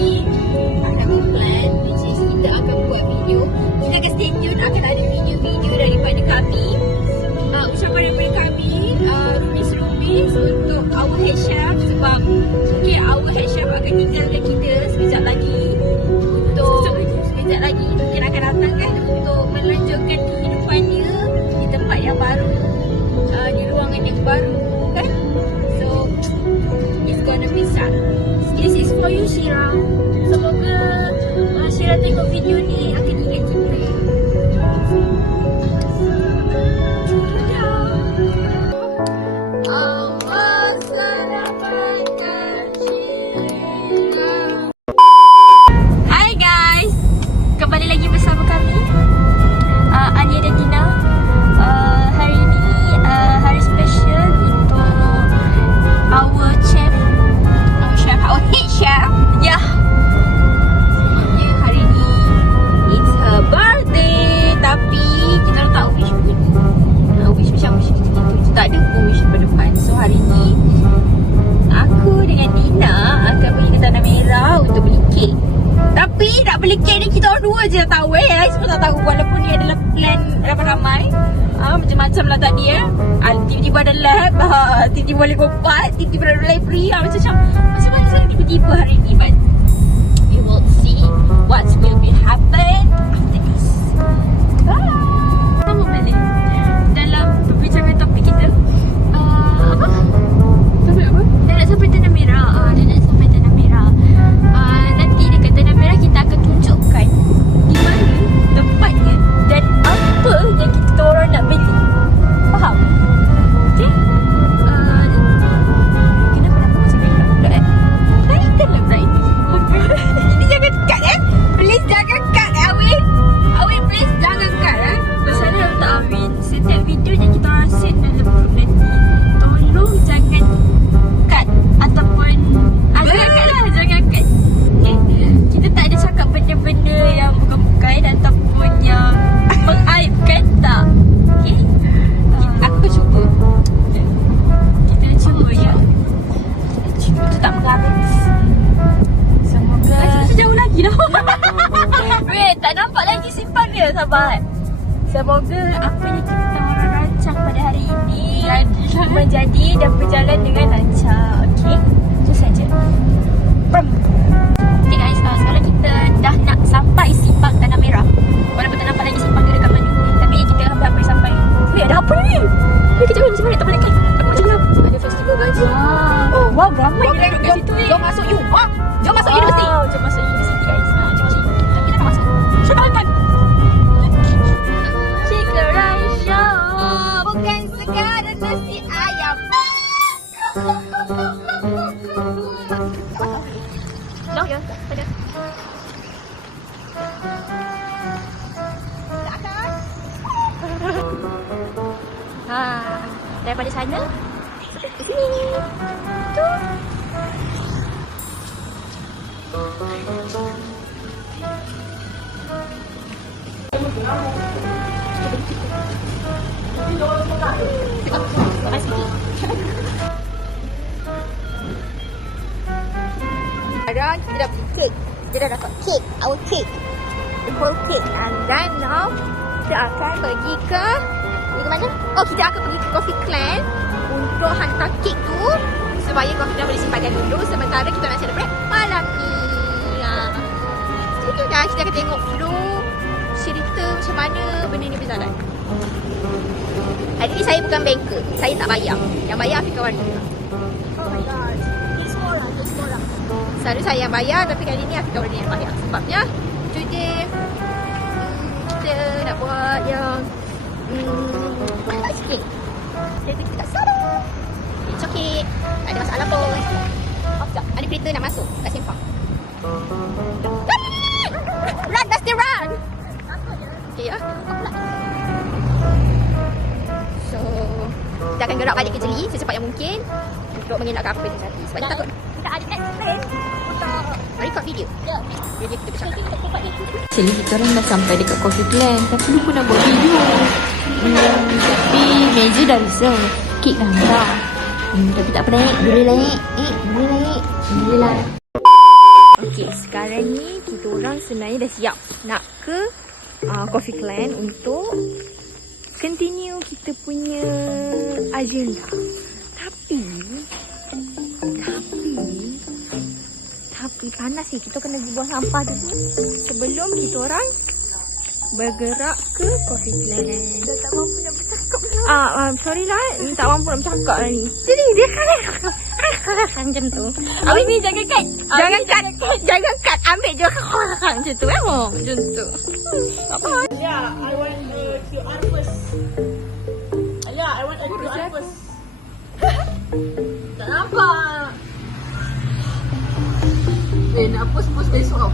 ni I have a plan, which is kita akan buat video. Kita akan stay tune, akan ada video-video daripada kami, ucapan daripada kami, Rumis untuk our head chef. Sebab mungkin our head chef akan tinggalkan kita sekejap lagi. Sekejap lagi mungkin akan datang kan, untuk melanjutkan kehidupan dia di tempat yang baru, di ruangan yang baru kan. So it's gonna be sad. This is for you, Shira. Semoga Shira tengok video ni akan ingat kita. Hai guys, kembali lagi bersama kami, Ania dan Dina. Hari ni hari special untuk our chef, our head chef. Ya, sebabnya hari ni it's her birthday. Tapi kita tak wish pun, wish macam wish itu tak ada pun wish pada depan. So hari ni aku dengan Dina akan pergi ke Tanah Merah untuk beli kek. Tapi nak beli kek ni kita orang dua je tahu semua tak tahu. Walaupun ni adalah plan ramai-ramai, macam-macam lah tadi tiba-tiba ada lab, tiba-tiba boleh gopat, tiba-tiba ada library, macam mana sana tiba-tiba hari ni. But you will see what will be happen after this. Sama balik dalam perbincangan topik kita. Apa? Dah nak sampai Tanah Merah. Nanti dekat Tanah Merah kita akan tunjukkan di mana tempatnya dan apa yang kita orang nak beli. Faham? Okay? Kenapa nak macam ni pula Naikkanlah pula ini. Ini jangan cut Please jangan cut Awin. Awin please jangan cut Pasal tak Awin, setiap video yang kita orang send dalam group nanti, tolong jangan cut ataupun jangan cut. Okay? Kita tak ada cakap benda-benda yang bukan-bukan ataupun yang mengaibkan, tak. Okay? Aku cuba. Kita cuba ya. Cuba tu tak mengaris. Semoga masih jauh lagi dah. Wait, tak nampak lagi simpan dia, sabar. Semoga apa yang kita orang rancang pada hari ini menjadi dan berjalan dengan lancar. Okay? Itu saja. Okay guys, sekarang kita dah nak sampai simpang Tanah Merah. Walaupun tak nampak lagi simpang dia dekat mana, tapi kita hampir sampai. Weh, ada apa ni? Weh, kejap macam mana tak boleh klik. Macam mana? Ada festival guys. Oh wow, ramai dia kat situ. Jom masuk you. Jom masuk universiti. Jom masuk universiti guys. Jom. Tapi dah nak masuk. Syukurkan. Chicken rice show. Bukan sekadar nasi ayam. Jom ya, pada. Daripada sana ke sini. Tu. Sekarang kita dah beli kek. Kita dah dapat kek, our cake, the whole cake. And then now kita akan pergi ke mana? Oh, kita akan pergi ke Coffee Clan untuk hantar kek tu supaya Coffee Clan boleh simpankan dulu sementara kita nak celebrate malam ni. Itu dah, kita akan tengok dulu cerita macam mana benda ni berjalan. Hari ni saya bukan banker, saya tak bayar. Yang bayar Afrika Warna. Oh my god, it's more. Selalu saya yang bayar, tapi kali ni Afrika Warna yang bayar. Sebabnya today kita nak buat yang sikit. Jadi kita tak sabar. It's okay, tak ada masalah pun. Sekejap, ada kereta nak masuk kat simpang. Run, Dusty, run! Okay ya. So kita akan gerak balik ke Jeli secepat yang mungkin untuk mengelakkan apa yang terjadi. Sebab kita takut kita ada next plan untuk record video. Video kita bercakap. Actually kita orang dah sampai dekat Coffee Clan, tapi lupa nak buat video. Tapi meja dah reserve, kek dah hantar. Tapi tak apa naik, boleh naik. Boleh naik. Okey, sekarang ni kita orang sebenarnya dah siap nak ke Coffee Clan untuk continue kita punya agenda. Tapi panas ni, kita kena buang sampah dulu sebelum kita orang bergerak ke Coffee Clan. Dah tak mampu nak bercakap lah. Sorry lah, tak mampu nak bercakap lah ni. Jadi dia kan macam tu. Habis ni jangan cut. Jangan cut. Ambil je macam tu. Macam tu. Apa? Yeah, I want QR first. Yeah, I want a QR first. Tak nampak. Nak post besok tau.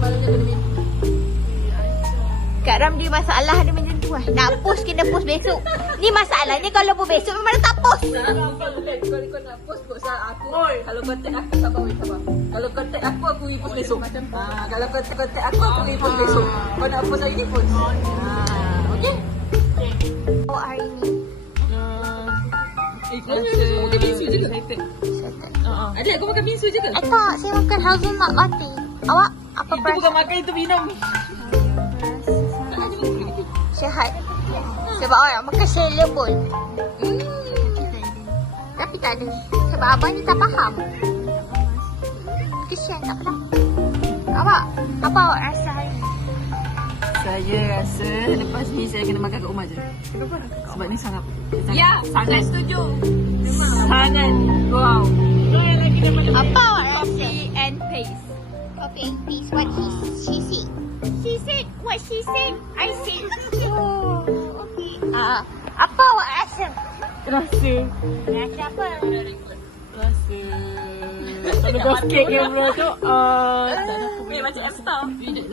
Malangnya kena minum. Kak Ram dia masalah dia macam tu lah. Nak post kena post besok. Ni masalahnya kalau post besok memang tak post. Kalau kau nak post aku. Kalau kontak aku sabar. Kalau kontak aku post besok. Kalau kontak aku post besok. Kau nak post hari ni post. Okey? Awak hari ni Dia bisu juga. Adik aku makan bisu juga. tak, saya makan hazelnut latte. Awak apa Itu bukan makan, itu minum. Sihat. Sebab orang makan sela pun. Tapi tak ada. Sebab abang ni tak faham. Kesian, tak apa. Awak, apa awak rasa hari ni? Saya rasa lepas ni saya kena makan kat rumah je. Kenapa? Sebab ni sangat Sangat setuju. sangat wow. Apa awak rasa? Copy and paste. Copy and paste. What she said? She said what she said. I said. Oh, okay. Apa awak rasa? Rasa Rasa apa? ada basket yang belum tu. Macam M-Star.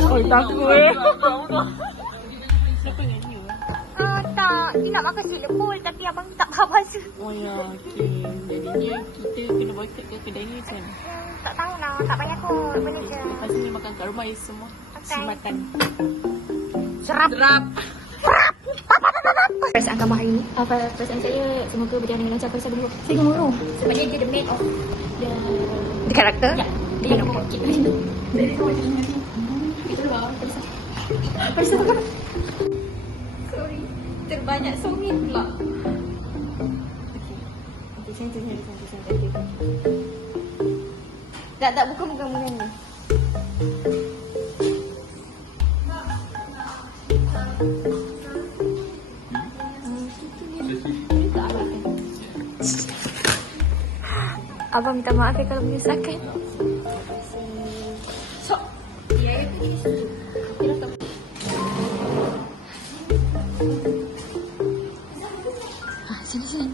Oh takut. Tak. Dia nak makan cilebul tapi abang tak faham bahasa. Oh ya, okey. Jadinya kita kena boycott ke kedai ni macam mana? Tak tahu lah. Tak payah kot. Boleh je. Lepas ni makan kat rumah semua. Simatan. Serap. Perasaan kamu hari ni? Perasaan saya semoga berjalan dengan lancar. Perasaan dulu. Saya gemuruh. Sebab dia the main of The karakter? Ya. Dia yang bawa kit macam tu. Kita luar. Perasaan apa? Sorry. Terbanyak songit pula. Okay, santai. Tak, bukan ni. Abang minta maaf ya kalau menyusahkan. Sini.